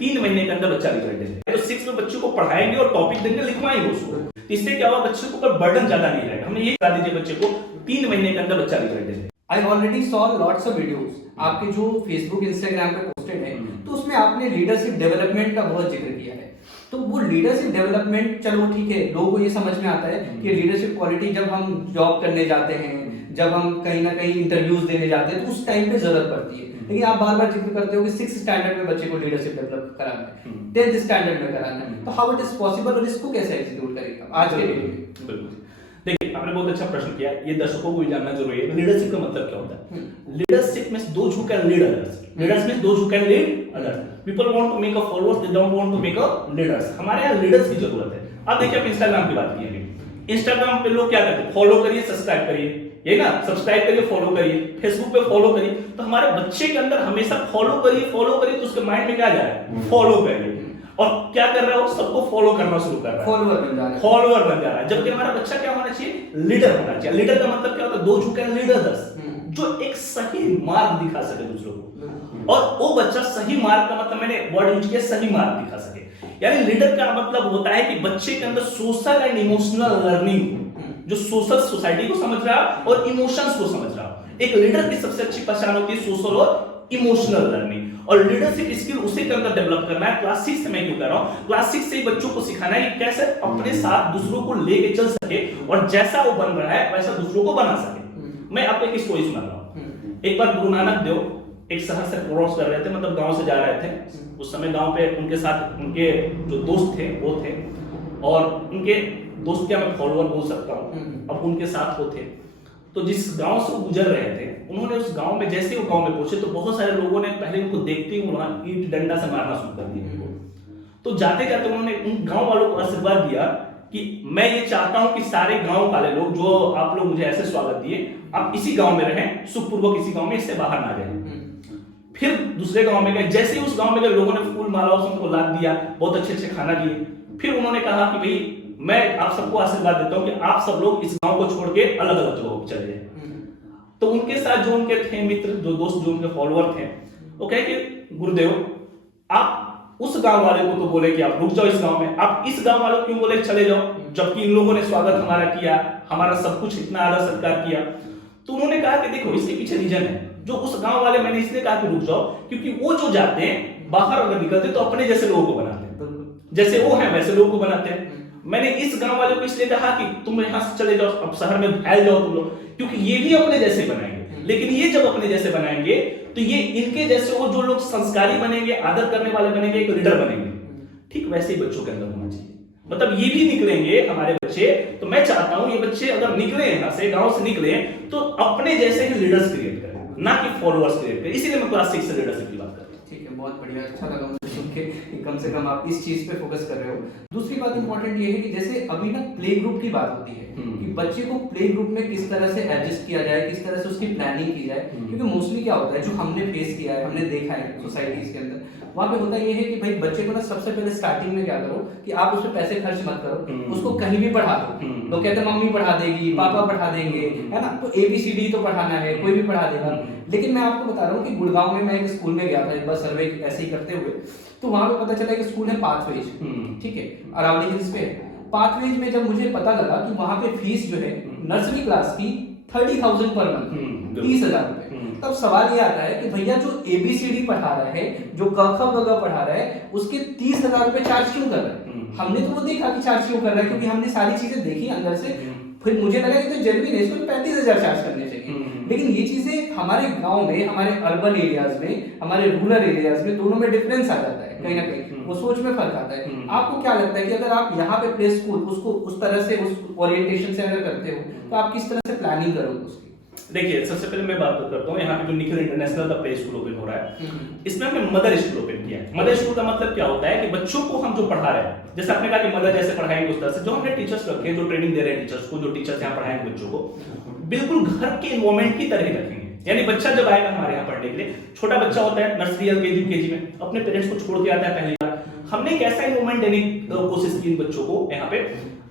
3 महीने के अंदर बच्चा रिजल्ट देगा। तो 6 में बच्चों को पढ़ाएंगे और टॉपिक देंगे, लिखवाएंगे उसको। इससे क्या होगा, बच्चे को ऊपर बर्डन ज्यादा नहीं रहेगा। हमें ये बता दीजिए बच्चे को 3 महीने के अंदर बच्चा रिजल्ट देगा। I already saw lots of videos आपके जो फेसबुक इंस्टाग्राम पे पोस्टेड है, तो उसमें आपने लीडरशिप डेवलपमेंट का बहुत जिक्र किया है। तो वो लीडरशिप डेवलपमेंट, चलो ठीक है, लोगों को ये समझ में आता है कि लीडरशिप क्वालिटी जब हम जॉब करने जाते हैं, जब हम कहीं ना कहीं इंटरव्यूज देने जाते हैं, तो उस टाइम पे जरूरत पड़ती है। लेकिन आप बार बार जिक्र करते हो कि 6th स्टैंडर्ड में बच्चे को लीडरशिप डेवलप कराना है, 10th स्टैंडर्ड में कराना है, तो हाउ इट इज पॉसिबल और इसको कैसे एग्जीक्यूट करेगा आज के डेट में? बिल्कुल। देखिए, आपने बहुत अच्छा प्रश्न किया, ये दर्शकों को भी जानना जरूरी है। लीडरशिप का मतलब क्या होता है? Leadership means those who can lead others. Leaders means those who can lead others. People want to make a followers, they don't want to make a leaders. हमारे यहाँ लीडर्स की जरूरत है। अब देखिए, आप इंस्टाग्राम की बात की है, इंस्टाग्राम पे लोग क्या करते हैं? फॉलो करिए, सब्सक्राइब करिए, ये ना, सब्सक्राइब करिए, फॉलो करिए। फेसबुक पे फॉलो करिए। तो हमारे बच्चे के अंदर हमेशा फॉलो करिए, तो उसके माइंड में क्या जा रहा है? फॉलो करिए। और क्या कर रहा है वो? सबको फॉलो करना शुरू कर रहा है, फॉलोअर बन जा रहा है, फॉलोअर बन जा रहा है। जबकि हमारा बच्चा क्या होना चाहिए? लीडर होना चाहिए। लीडर का मतलब क्या होता है? Those who can lead others, जो एक सही मार्ग दिखा सके दूसरों को। और वो बच्चा सही मार्ग का मतलब, मैंने वर्ड यूज किया, सही मार्ग दिखा सके। यानी लीडर का मतलब होता है कि बच्चे के अंदर सोशल एंड इमोशनल लर्निंग, जो सोशल सोसाइटी को समझ रहा है और इमोशंस को समझ रहा है। एक लीडर की सबसे अच्छी पहचान होती है सोशल और इमोशनल लर्निंग। और लीडरशिप स्किल उसे के अंदर डेवलप करना है। क्लास 6 से मैं क्यों कर रहा हूं? क्लास 6 से ही बच्चों को सिखाना है कि कैसे अपने साथ दूसरों को लेके चल सके, और जैसा वो बन रहा है वैसा दूसरों को बना सके। मैं आपको एक स्टोरी सुना रहा हूं। एक बार गुरु नानक देव एक शहर से क्रॉस कर रहे थे, मतलब गांव से जा रहे थे। उस समय गांव पे उनके साथ उनके जो दोस्त थे वो थे, और उनके दोस्त क्या मैं फॉलोअर बोल सकता हूं, अब उनके साथ वो थे। तो जिस गांव से वो गुजर रहे थे, उन्होंने उस गांव में, जैसे वो गांव में पहुंचे तो बहुत सारे लोगों ने पहले उनको देखते ही वहां ईंट डंडा से मारना शुरू कर दिया उनको। तो जाते जाते उन्होंने उन गांव वालों को आशीर्वाद दिया कि मैं ये चाहता हूं कि सारे गांव वाले लोग, जो आप लोग मुझे ऐसे स्वागत दिए, आप इसी गांव में रहें, सुखपूर्वक इसी गांव में, इससे बाहर ना जाएं। फिर दूसरे गांव में गए, जैसे ही उस गांव में गए, लोगों ने फूल मालाओं से उनको लाद दिया, बहुत अच्छे अच्छे खाना दिए। फिर उन्होंने कहा कि भाई मैं आप सबको आशीर्वाद देता हूं कि आप सब लोग इस गांव को छोड़ के अलग अलग जगहों पर चले जाएं। तो उनके साथ जो उनके थे मित्र, जो दोस्त, जो उनके फॉलोअर थे, वो कहे कि गुरुदेव, आप उस गांव वाले को तो बोले कि आप रुक जाओ इस गांव में, आप इस गांव वालों को क्यों बोले चले जाओ, जबकि इन लोगों ने स्वागत हमारा किया, हमारा सब कुछ इतना आदर सत्कार किया। तो उन्होंने कहा कि देखो, इसके पीछे रीजन है। जो उस गांव वाले, मैंने इसलिए कहा कि रुक जाओ क्योंकि वो जो जाते हैं बाहर, अगर निकलते तो अपने जैसे लोगों को बनाते हैं, जैसे वो हैं वैसे लोगों को बनाते हैं। मैंने इस गांव वालों को इसलिए कहा कि तुम यहां से चले जाओ, अब शहर में फैल जाओ तुम लोग, क्योंकि ये भी अपने जैसे बनाएंगे। लेकिन ये जब अपने जैसे बनाएंगे तो ये इनके जैसे, वो जो लोग संस्कारी बनेंगे, आदर करने वाले बनेंगे, एक लीडर बनेंगे। ठीक वैसे ही बच्चों के अंदर होना चाहिए। मतलब ये भी निकलेंगे हमारे बच्चे, तो मैं चाहता हूं ये बच्चे अगर निकले यहाँ से, गांव से निकले, तो अपने जैसे ही लीडर्स क्रिएट करें, ना कि फॉलोअर्स क्रिएट करें। इसीलिए मैं क्लास 6 से लीडरशिप की बात कर रहा हूं। ठीक है, बहुत बढ़िया, अच्छा लगा मुझे सुन के कि कम से कम आप इस चीज पे फोकस कर रहे हो। दूसरी बात इंपॉर्टेंट ये है कि जैसे अभी ना प्ले ग्रुप की बात होती है कि बच्चे को प्ले ग्रुप में किस तरह से एडजस्ट किया जाए, किस तरह से उसकी प्लानिंग की जाए। क्योंकि मोस्टली क्या होता है, जो हमने फेस किया है, हमने देखा है सोसाइटीज के अंदर, वहां पे होता ये है कि भाई बच्चे को ना सबसे पहले स्टार्टिंग में क्या करो कि आप उस पर पैसे खर्च मत करो, उसको कहीं भी पढ़ा दो। लोग कहते हैं मम्मी पढ़ा देगी, पापा पढ़ा देंगे, है ना, तो ABCD तो पढ़ाना है, कोई भी पढ़ा देगा। लेकिन मैं आपको बता रहा हूँ कि गुड़गांव में मैं एक स्कूल में गया था एक बार सर्वे ऐसे ही करते हुए, तो वहां पे पता चला कि स्कूल है पाथवेज, ठीक है, अरावली हिल्स पे। पाथवेज में जब मुझे पता लगा कि वहां पे फीस जो है नर्सरी क्लास की 30,000 पर मंथ, 30,000 रुपए, तब सवाल ये आता है कि भैया जो ABCD पढ़ा रहा है, जो क ख ग घ पढ़ा रहा है, उसके 30,000 रुपए चार्ज क्यों कर रहा है? हमने तो वो देखा कि चार्ज क्यों कर रहा है, क्योंकि हमने सारी चीजें देखी अंदर से। फिर मुझे लगा कि तो जेन्युइन है, इसको 35,000 चार्ज करने चाहिए। लेकिन ये चीजें हमारे गांव में, हमारे अर्बन एरियाज में, हमारे रूरल एरियाज में, दोनों में डिफरेंस आ जाता है कहीं ना कहीं, वो सोच में फर्क आता है। आपको क्या लगता है कि अगर आप यहाँ पे प्ले स्कूल उसको उस तरह से, उस ओरिएंटेशन से अगर करते हो, तो आप किस तरह से प्लानिंग करोगे उसकी? देखिए, सबसे पहले मैं बात करता हूँ, यहाँ पे जो निखिल इंटरनेशनल का प्ले स्कूल ओपन हो रहा है, इसमें हमने मदर स्कूल ओपन किया है। मदर स्कूल का मतलब क्या होता है कि बच्चों को हम जो पढ़ा रहे हैं, जैसे आपने कहा कि मदर जैसे पढ़ाएंगे उस तरह से, जो हमने टीचर्स रखे हैं, जो ट्रेनिंग दे रहे हैं टीचर्स को, जो टीचर्स यहाँ पढ़ाएंगे बच्चों को, बिल्कुल घर के एनवायरमेंट की तरह रखेंगे। यानी बच्चा जब आएगा हमारे यहाँ पढ़ने के लिए, छोटा बच्चा होता है नर्सरी, LKG, UKG में, अपने पेरेंट्स को छोड़ के आता है पहली बार, हमने एक ऐसा इन्वॉल्वमेंट देने की कोशिश की इन बच्चों को यहाँ पे,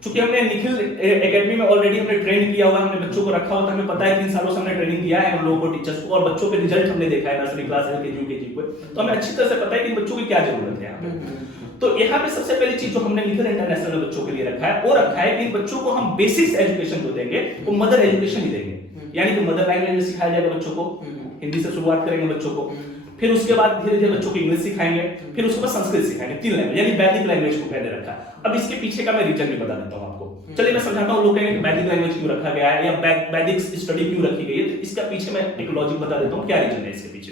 चूंकि हमने निखिल एकेडमी में ऑलरेडी हमने ट्रेन किया हुआ है, हमने बच्चों को रखा हुआ था, हमें पता है 3 सालों से हमने ट्रेनिंग दिया है हम लोगों को, टीचर्स को, और बच्चों के रिजल्ट हमने देखा है नर्सरी क्लास एलकेजी यूकेजी को, तो हमें अच्छी तरह से पता है कि इन बच्चों की क्या जरूरत है यहाँ पे। तो यहाँ पे सबसे पहली चीज जो हमने निखिल इंटरनेशनल में बच्चों के लिए रखा है, वो रखा है कि इन बच्चों को हम बेसिक्स एजुकेशन जो देंगे वो मदर एजुकेशन ही देंगे, यानी कि मदर लैंग्वेज में सिखाया जाएगा बच्चों को, हिंदी से शुरुआत करेंगे बच्चों को, फिर उसके बाद धीरे धीरे बच्चों को इंग्लिश सिखाएंगे, फिर उसके बाद संस्कृत सिखाएंगे, 3 लैंग्वेज यानी वैदिक लैंग्वेज को पहले रखा। अब इसके पीछे का मैं रीजन भी बता देता हूँ आपको, चलिए मैं समझाता हूँ। लोग कहेंगे कि वैदिक लैंग्वेज क्यों रखा गया है या वैदिक स्टडी क्यों रखी गई है, तो इसका पीछे मैं एक लॉजिक बता देता हूँ क्या रीजन है इसके पीछे,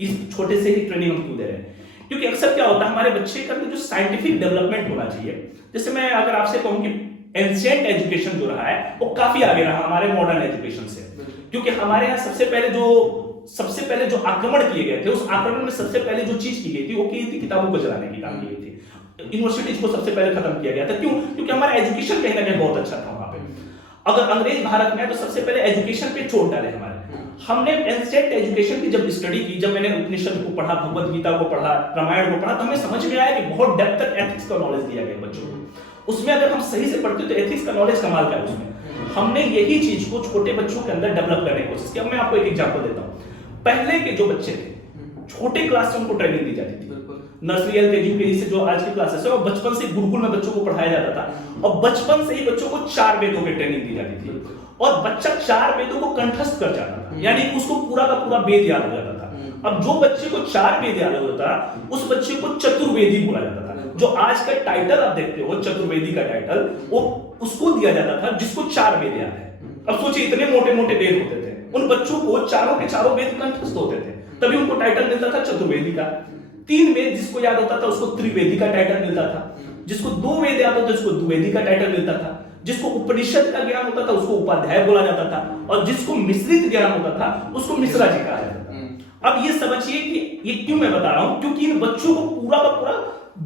इस छोटे से ही ट्रेनिंग हम क्यों दे रहे हैं। क्योंकि अक्सर क्या होता है हमारे बच्चे का जो साइंटिफिक डेवलपमेंट होना चाहिए, जैसे मैं अगर आपसे कहूँ कि एंशिएंट एजुकेशन जो रहा है वो काफी आगे रहा हमारे मॉडर्न एजुकेशन से, क्योंकि हमारे यहाँ सबसे पहले जो आक्रमण किए गए थे, उस आक्रमण में सबसे पहले जो चीज की गई थी वो की थी किताबों को जलाने की काम की गई थी, यूनिवर्सिटीज को सबसे पहले खत्म किया गया था। क्यों? क्योंकि हमारा एजुकेशन कहीं ना कहीं बहुत अच्छा था वहां पे। अगर अंग्रेज भारत में तो सबसे पहले एजुकेशन पे चोट डाले हमारे। हमने एंशिएंट एजुकेशन की जब स्टडी की, जब मैंने उपनिषद को पढ़ा, भगवत गीता को पढ़ा, रामायण को पढ़ा, तो हमें समझ में आया कि बहुत डेप्थ तक एथिक्स का नॉलेज दिया गया बच्चों को। उसमें अगर हम सही से पढ़ते तो एथिक्स का नॉलेज कमाल का है उसमें। हमने यही चीज को छोटे बच्चों के अंदर डेवलप करने की कोशिश की। अब मैं आपको एक एग्जांपल देता हूं। पहले के जो बच्चे थे, छोटे क्लास से उनको ट्रेनिंग दी जाती थी, नर्सरी एलकेजी यूकेजी से जो आज की क्लासेस है, और बचपन से गुरुकुल में बच्चों को पढ़ाया जाता था, और बचपन से ही बच्चों को 4 वेदों की ट्रेनिंग दी जाती थी, और बच्चा 4 वेदों को कंठस्थ कर जाता था, यानी उसको पूरा का पूरा वेद याद हो जाता था। अब जो बच्चे को 4 वेद याद होता था, उस बच्चे को चतुर्वेदी बोला जाता था। जो आज का टाइटल आप देखते हो चतुर्वेदी का टाइटल, वो उसको दिया जाता था जिसको 4 वेद याद है। अब सोचिए इतने मोटे मोटे वेद होते थे, उन बच्चों को चारों के चारों वेद कंठस्थ होते थे, तभी उनको टाइटल मिलता था चतुर्वेदी का। 3 वेद जिसको याद होता था उसको त्रिवेदी का टाइटल मिलता था, जिसको 2 वेद याद होता था उसको द्विवेदी का टाइटल मिलता था, जिसको उपनिषद का ज्ञान होता था उसको उपाध्याय बोला जाता था, और जिसको मिश्रित ज्ञान होता था उसको मिश्रा जी कहा जाता था। अब ये समझिए कि ये क्यों मैं बता रहा हूं, क्योंकि इन बच्चों को पूरा का पूरा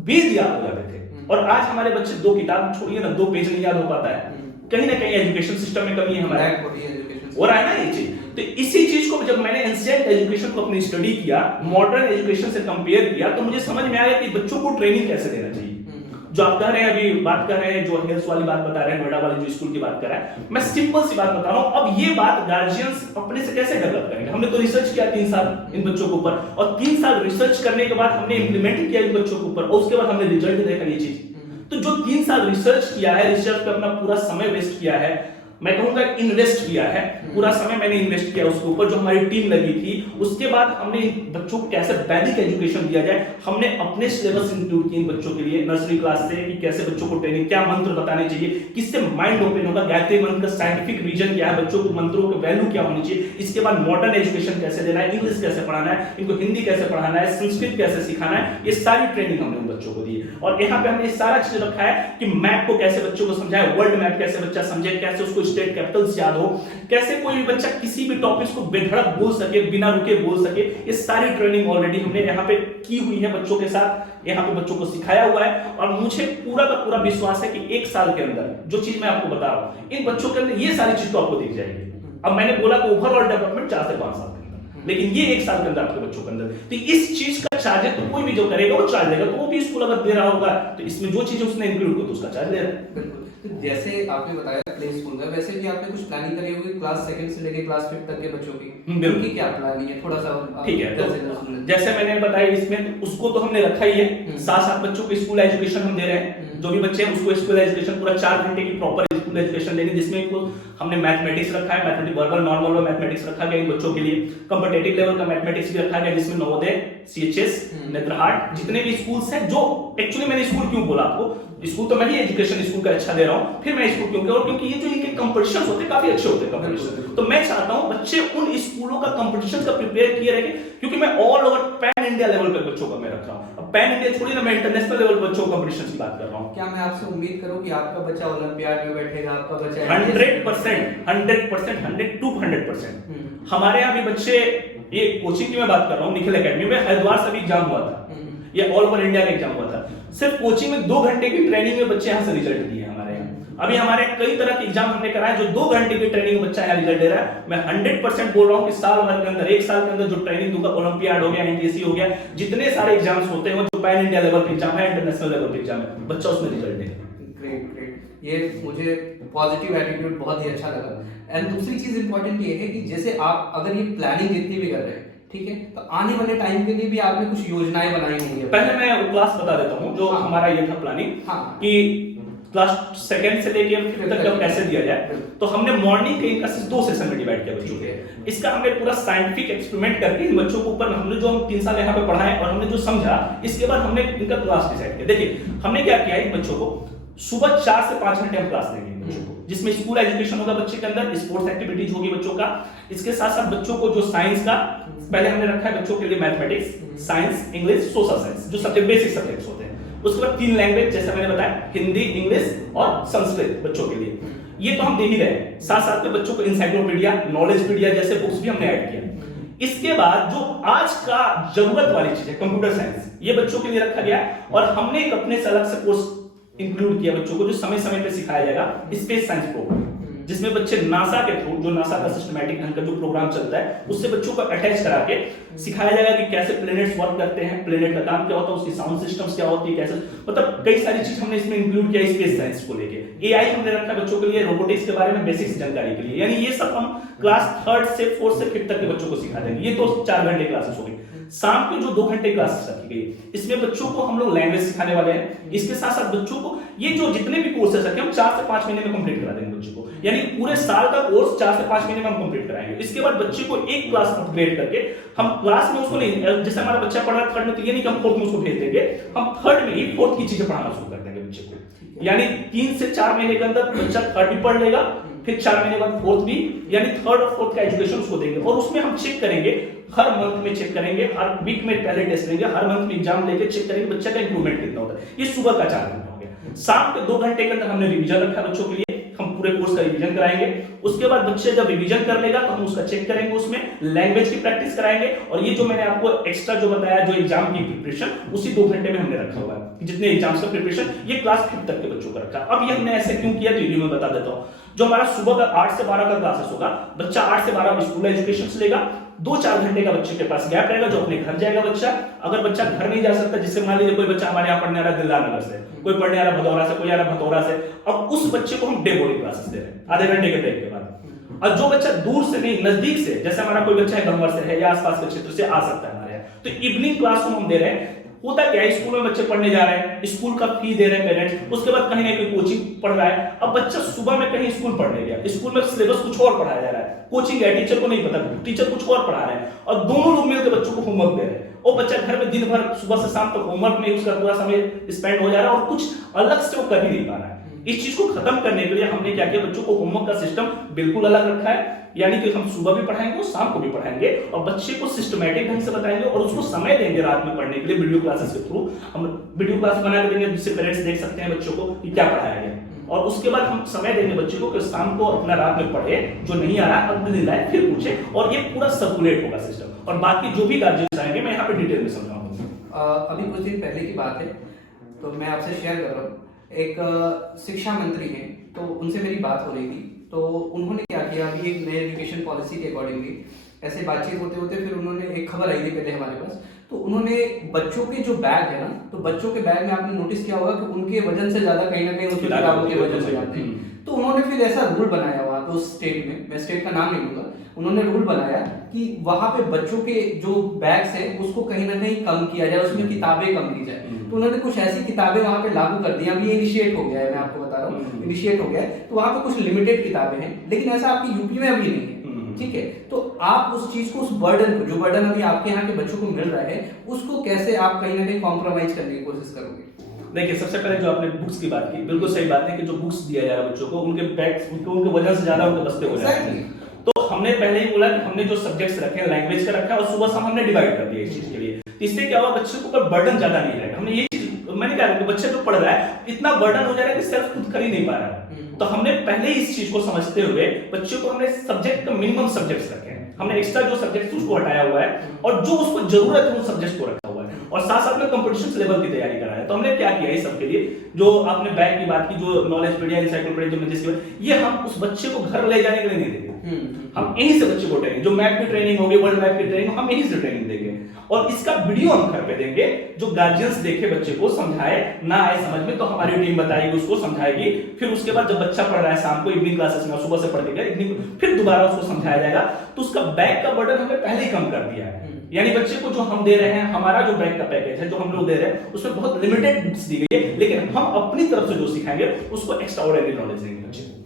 वेद याद हो जाते थे, और आज हमारे बच्चे 2 किताब छोड़िए ना, 2 पेज नहीं याद हो पाता है। कहीं ना कहीं एजुकेशन सिस्टम में कमी है हमारे, हो रहा है ना ये चीज। तो इसी चीज को जब मैंने एंशिएंट एजुकेशन को अपनी स्टडी किया, मॉडर्न एजुकेशन से कंपेयर किया, तो मुझे समझ में आया कि बच्चों को ट्रेनिंग कैसे देना चाहिए। जो आप कह रहे हैं, अभी बात कर रहे हैं, जो हेल्थ वाली बात बता रहे हैं, नोएडा वाली जो स्कूल की बात कर रहा है, मैं सिंपल सी बात बता रहा हूं। अब ये बात गार्जियंस अपने से कैसे डेवलप करेंगे? हमने तो रिसर्च किया 3 साल इन बच्चों के ऊपर, और 3 साल रिसर्च करने के बाद हमने इंप्लीमेंट किया इन बच्चों के ऊपर, और उसके बाद हमने रिजल्ट देखा ये चीज। तो जो 3 साल रिसर्च किया है, रिसर्च पे अपना पूरा समय वेस्ट किया है, मैं कहूंगा इन्वेस्ट किया है, पूरा समय मैंने इन्वेस्ट किया उसके ऊपर, जो हमारी टीम लगी थी। उसके बाद हमने बच्चों को कैसे वैदिक एजुकेशन दिया जाए, हमने अपने सिलेबस इंक्लूड किए इन बच्चों के लिए नर्सरी क्लास से, कि कैसे बच्चों को ट्रेनिंग, क्या मंत्र बताने चाहिए, किससे माइंड ओपन होगा, गायत्री मंत्र का साइंटिफिक रीजन क्या है, बच्चों को मंत्रों के वैल्यू क्या होनी चाहिए। इसके बाद मॉडर्न एजुकेशन कैसे देना है, इंग्लिश कैसे पढ़ाना है, इनको हिंदी कैसे पढ़ाना है, संस्कृत कैसे सिखाना है, ये सारी ट्रेनिंग हमने उन बच्चों को दी। और यहाँ पे हमने सारा चीज रखा है कि मैप को कैसे बच्चों को समझाए, वर्ल्ड मैप कैसे बच्चा समझे, कैसे उसको स्टेट कैपिटल्स याद हो, कैसे कोई भी बच्चा किसी भी टॉपिक को बेधड़क बोल सके, बिना रुके बोल सके। ये सारी ट्रेनिंग ऑलरेडी हमने यहाँ पे की हुई है बच्चों के साथ, यहाँ पे बच्चों को सिखाया हुआ है, और मुझे पूरा का पूरा विश्वास है कि 1 साल के अंदर जो चीज मैं आपको बता रहा हूँ, इन बच्चों के अंदर ये सारी चीज तो आपको दिख जाएगी। अब मैंने बोला कि ओवरऑल डेवलपमेंट 4 से 5 साल के अंदर, लेकिन ये 1 साल के अंदर आपके बच्चों के अंदर, तो इस चीज का चार्ज तो कोई भी जो करेगा वो चार्ज देगा। तो वो भी स्कूल अगर दे रहा होगा तो इसमें जो चीजें उसने इंक्लूड की तो उसका चार्ज दे रहा है। बिल्कुल। तो जैसे आपने बताया प्ले स्कूल का, वैसे भी आपने कुछ प्लानिंग करी होगी क्लास 2 से लेके क्लास 5 तक के बच्चों की, उनकी क्या प्लानिंग है, थोड़ा सा ठीक है। तो जैसे मैंने बताया इसमें उसको तो हमने रखा ही है, 7 बच्चों को स्कूल एजुकेशन हम दे रहे हैं। जो भी बच्चे हैं उसको स्कूल एजुकेशन पूरा 4 घंटे की प्रॉपर स्कूल एजुकेशन देंगे, जिसमें हमने मैथमेटिक्स रखा है, मैथमेटिक्स वर्बल नॉर्मल मैथमेटिक्स रखा गया इन बच्चों के लिए, कॉम्पिटिटिव लेवल का मैथमेटिक्स भी रखा गया, जिसमें नवोदय, सीएचएस, नेत्रहाट, जितने भी स्कूल्स हैं। जो एक्चुअली मैंने स्कूल क्यों बोला आपको, स्कूल तो मैं ही एजुकेशन स्कूल का अच्छा दे रहा हूं, फिर मैं स्कूल क्यों कह रहा हूं, क्योंकि ये जो इनके कंपटीशंस होते हैं काफी अच्छे होते हैं कंपटीशन। तो मैं चाहता हूं बच्चे उन स्कूलों का कंपटीशन का प्रिपेयर किए रहे, क्योंकि मैं all over pan India level पे बच्चों का मैं रख रहा हूं। अब पैन इंडिया छोड़िए ना, मैं इंटरनेशनल लेवल पे बच्चों कंपटीशन की बात कर रहा हूं। क्या मैं आपसे उम्मीद करूं कि आपका बच्चा ओलंपियाड में बैठेगा, आपका बच्चा 100%, 100% 100% हमारे यहाँ भी बच्चे, ये कोचिंग की मैं बात कर रहा हूँ, निखिल एकेडमी में हरिद्वार से भी एग्जाम हुआ था, ये ऑल ओवर इंडिया का एग्जाम हुआ था। सिर्फ कोचिंग में 2 घंटे की ट्रेनिंग में बच्चे यहाँ से रिजल्ट दिए हमारे यहाँ। अभी हमारे कई तरह के एग्जाम हमने कराए, जो 2 घंटे की ट्रेनिंग बच्चा यहाँ रिजल्ट दे रहा है। मैं 100% बोल रहा हूँ कि साल भर के अंदर, 1 साल के अंदर जो ट्रेनिंग दूंगा, ओलंपियाड हो गया, एनटीएससी हो गया, जितने सारे एग्जाम्स होते हैं, जो पैन इंडिया लेवल के एग्जाम है, इंटरनेशनल लेवल के एग्जाम है, बच्चा उसमें रिजल्ट देगा। ग्रेट ग्रेट, ये मुझे पॉजिटिव एटीट्यूड बहुत ही अच्छा लगा। एंड दूसरी चीज इंपॉर्टेंट ये है कि जैसे आप अगर ये प्लानिंग जितनी भी कर रहे हैं, ठीक है, तो आने वाले टाइम के लिए भी आपने कुछ योजनाएं बनाई होंगी। पहले मैं क्लास बता देता हूँ जो हमारा ये था प्लानिंग, कि क्लास 2nd से लेके 5th तक जब कैसे दिया जाए। तो हमने मॉर्निंग के क्लासेस 2 सेशन में डिवाइड किया बच्चों के। इसका हमने पूरा साइंटिफिक एक्सपेरिमेंट करके इन बच्चों के ऊपर हमने जो 3 साल यहाँ पे पढ़ाए और हमने जो समझा, इसके बाद हमने इनका क्लास डिसाइड किया। देखिए हमने क्या किया, इन बच्चों को सुबह 4 से 5 घंटे हम क्लास देंगे बच्चों को, जिसमें स्कूल एजुकेशन होगा बच्चे के अंदर, स्पोर्ट्स एक्टिविटीज होगी बच्चों का। इसके साथ साथ बच्चों को जो साइंस का पहले हमने रखा है बच्चों के लिए, mathematics, science, English, social science, जो सब्जेक्ट बेसिक सब्जेक्ट्स होते हैं। उसके बाद 3 लैंग्वेज, जैसे मैंने बताया, हिंदी, इंग्लिश और संस्कृत बच्चों के लिए, ये तो हम दे ही रहे हैं। साथ साथ में बच्चों को इंसाइक्लोपीडिया, नॉलेजपीडिया जैसे बुक्स भी हमने ऐड किया। इसके बाद जो आज का जरूरत वाली चीज है, कंप्यूटर साइंस, ये बच्चों के लिए रखा गया। और हमने एक अपने से अलग से कोर्स इंक्लूड किया बच्चों को, जो समय समय पे सिखाया जाएगा, स्पेस साइंस प्रोग्राम, जिसमें बच्चे नासा के थ्रू, जो नासा का सिस्टमैटिक ढंग का जो प्रोग्राम चलता है, उससे बच्चों को अटैच करा के सिखाया जाएगा कि कैसे प्लैनेट्स वर्क करते हैं, प्लैनेट का काम क्या होता है, उसकी साउंड सिस्टम्स क्या होती है, कैसे, मतलब कई सारी चीज हमने इसमें इंक्लूड किया स्पेस साइंस को लेके। एआई हमने रखा बच्चों के लिए, रोबोटिक्स के बारे में बेसिक्स जानकारी के लिए। यानी ये सब हम क्लास 3rd से 4th से 5th तक के बच्चों को सिखा देंगे। ये तो 4 घंटे क्लासेस हो गई। शाम के जो 2 घंटे क्लासेस रखी गई, इसमें बच्चों को हम लोग लैंग्वेज सिखाने वाले हैं। इसके साथ साथ बच्चों को ये जो जितने भी कोर्सेस रखे, हम 4 से 5 महीने में कंप्लीट करा देंगे बच्चों को। यानी पूरे साल का कोर्स 4 से 5 महीने में हम कंप्लीट कराएंगे। इसके बाद बच्चे को एक क्लास अपग्रेड करके हम क्लास में उसको नहीं, जैसे हमारा बच्चा पढ़ रहा है 3rd में, तो ये नहीं कि हम 4th में उसको भेज देंगे, हम 3rd में ही 4th की चीजें पढ़ाना शुरू कर देंगे बच्चे को। यानी 3 से 4 महीने के अंदर बच्चा 3rd भी पढ़ लेगा, फिर 4 महीने बाद 4th भी, यानी 3rd और 4th का एजुकेशन उसको देंगे। और उसमें हम चेक करेंगे, हर मंथ में चेक करेंगे, हर वीक में पहले टेस्ट लेंगे, हर मंथ में एग्जाम लेके चेक करेंगे बच्चा का इंप्रूवमेंट कितना होता है। ये सुबह का 4 घंटा हो गया। शाम के 2 घंटे के अंदर हमने रिवीजन रखा बच्चों के लिए, हम पूरे कोर्स का रिवीजन कराएंगे। उसके बाद बच्चे जब रिवीजन कर लेगा तो हम उसका चेक करेंगे, उसमें लैंग्वेज की प्रैक्टिस कराएंगे। और ये जो मैंने आपको एक्स्ट्रा जो बताया, जो एग्जाम की प्रिपरेशन, उसी 2 घंटे में हमने रखा हुआ है। जितने एग्जाम्स का प्रिपरेशन, ये क्लास 5th तक के बच्चों का रखा। अब ये हमने ऐसे क्यों किया, तो ये मैं बता देता हूँ। जो हमारा सुबह का 8 से 12 का क्लासेस होगा, बच्चा 8 से 12 स्कूल एजुकेशन लेगा, 2-4 घंटे का बच्चे के पास गैप रहेगा, जो अपने घर जाएगा बच्चा। अगर बच्चा घर नहीं जा सकता, जिससे मान लीजिए कोई बच्चा हमारे यहाँ पढ़ने आ रहा है दिल्ला नगर से, कोई पढ़ने आ रहा है भदौरा से, कोई आ रहा है भतौरा से, अब उस बच्चे को हम डे बोर्डिंग क्लासेस दे रहे हैं आधे घंटे के ब्रेक के बाद। और जो बच्चा दूर से नहीं, नजदीक से, जैसे हमारा कोई बच्चा है गंवर से है या आसपास के क्षेत्र से आ सकता है हमारे यहाँ, तो इवनिंग क्लास को हम दे रहे हैं। होता क्या है, स्कूल में बच्चे पढ़ने जा रहे हैं, स्कूल का फी दे रहे हैं पेरेंट्स, उसके बाद कहीं ना कहीं कोचिंग पढ़ रहा है। अब बच्चा सुबह में कहीं स्कूल पढ़ने गया, स्कूल में सिलेबस कुछ और पढ़ाया जा रहा है, कोचिंग है, टीचर को नहीं पता, टीचर कुछ और पढ़ा रहे हैं, और दोनों लोग मिलकर बच्चों को होमवर्क दे रहे हैं। और बच्चा घर में दिन भर सुबह से शाम तक होमवर्क में उसका पूरा समय स्पेंड हो जा रहा है, और कुछ अलग से वो कर ही नहीं पा रहा है। इस चीज को खत्म करने के लिए हमने क्या किया, बच्चों को होमवर्क का सिस्टम बिल्कुल अलग रखा है। यानी कि हम सुबह भी पढ़ाएंगे और शाम को भी पढ़ाएंगे, और बच्चे को सिस्टमैटिक ढंग से बताएंगे, और उसको समय देंगे रात में पढ़ने के लिए। वीडियो क्लासेस के थ्रू हम वीडियो क्लास बना के देंगे, जिससे पेरेंट्स देख सकते हैं बच्चों को कि क्या पढ़ाया गया। और उसके बाद हम समय देंगे बच्चे को कि शाम को अपना रात में पढ़े, जो नहीं आ रहा है अगले दिन लाए फिर पूछे, और ये पूरा सर्कुलेट होगा सिस्टम। और बाकी जो भी गार्जियंस आएंगे, मैं यहाँ पे डिटेल में समझाऊंगा। अभी कुछ दिन पहले की बात है, तो मैं आपसे शेयर कर रहा हूँ। एक शिक्षा मंत्री हैं, तो उनसे मेरी बात हो रही थी। तो उन्होंने क्या किया, अभी एक नए एजुकेशन पॉलिसी के अकॉर्डिंगली ऐसे बातचीत होते होते फिर उन्होंने एक खबर आई थी पहले हमारे पास, तो उन्होंने बच्चों के जो बैग है ना, तो बच्चों के बैग में आपने नोटिस किया होगा कि उनके वजन से ज्यादा कहीं ना कहीं उनकी किताबों के वजन से जाते हैं। तो उन्होंने फिर ऐसा रूल बनाया वहाँ तो स्टेट में, मैं स्टेट का नाम नहीं लूंगा, उन्होंने रूल बनाया कि वहां पे बच्चों के जो बैग्स है उसको कहीं ना कहीं कम किया जाए, उसमें किताबें कम की जाए। तो उन्होंने कुछ ऐसी किताबें वहां पे लागू कर दी। अभी इनिशिएट हो गया है, मैं आपको बता रहा हूँ, इनिशिएट हो गया है। तो वहां पे कुछ लिमिटेड किताबें हैं, लेकिन ऐसा आपकी यूपी में अभी नहीं है, ठीक है। तो आप उस चीज को, उस बर्डन को, जो बर्डन अभी आपके यहाँ के बच्चों को मिल रहा है, उसको कैसे आप कहीं ना कहीं कॉम्प्रोमाइज करने की कोशिश करोगे? देखिए, सबसे पहले जो आपने बुक्स की बात की, बिल्कुल सही बात है कि जो बुक्स दिया जा रहा है बच्चों को, उनके बैग्स उनके वजन से ज्यादा उनके बस्ते हो जाते हैं। तो हमने पहले ही बोला कि हमने जो सब्जेक्ट्स रखे हैं, लैंग्वेज का रखा है, और सुबह शाम हमने डिवाइड कर दिया इस चीज के लिए। तो इससे क्या हुआ, बच्चे के ऊपर बर्डन ज्यादा नहीं रहेगा। हमने ये चीज, मैंने क्या कहा, बच्चे जो पढ़ रहा है इतना बर्डन हो जा रहा है कि सेल्फ खुद कर ही नहीं पा रहा है। तो हमने पहले ही इस चीज को समझते हुए बच्चों को हमने सब्जेक्ट का मिनिमम सब्जेक्ट्स रखे हैं, हमने एक्स्ट्रा जो सब्जेक्ट्स उसको हटाया हुआ है, और जो उसको जरूरत है उन सब्जेक्ट्स को रखा हुआ है। और साथ साथ में कंपटीशन लेवल की तैयारी करा है। तो हमने क्या किया इस सब के लिए, जो आपने बैग की बात की, जो नॉलेजपीडिया एनसाइक्लोपीडिया जो जिसकी, ये हम उस बच्चे को घर ले जाने के लिए नहीं देंगे, हम यहीं से बच्चे को ट्रेनिंग, जो मैप की ट्रेनिंग होगी, वर्ल्ड मैप की ट्रेनिंग, हम यहीं से ट्रेनिंग देंगे और इसका वीडियो हम घर पे देंगे, जो गार्जियंस देखे, बच्चे को समझाए, ना आए समझ में तो हमारी टीम बताएगी, उसको समझाएगी, फिर उसके बाद जब बच्चा पढ़ रहा है शाम को इवनिंग क्लासेस में, सुबह से पढ़ के गया इवनिंग, फिर दोबारा उसको समझाया जाएगा। तो उसका बैग का बर्डन हमने पहले ही कम कर दिया है। यानी बच्चे को जो हम दे रहे हैं, हमारा जो बैग का पैकेज है जो हम लोग दे रहे हैं, उसमें बहुत लिमिटेड बुक्स दी गई है, लेकिन हम अपनी तरफ से जो सिखाएंगे उसको एक्स्ट्रा ऑर्डिनरी नॉलेज देंगे बच्चे को।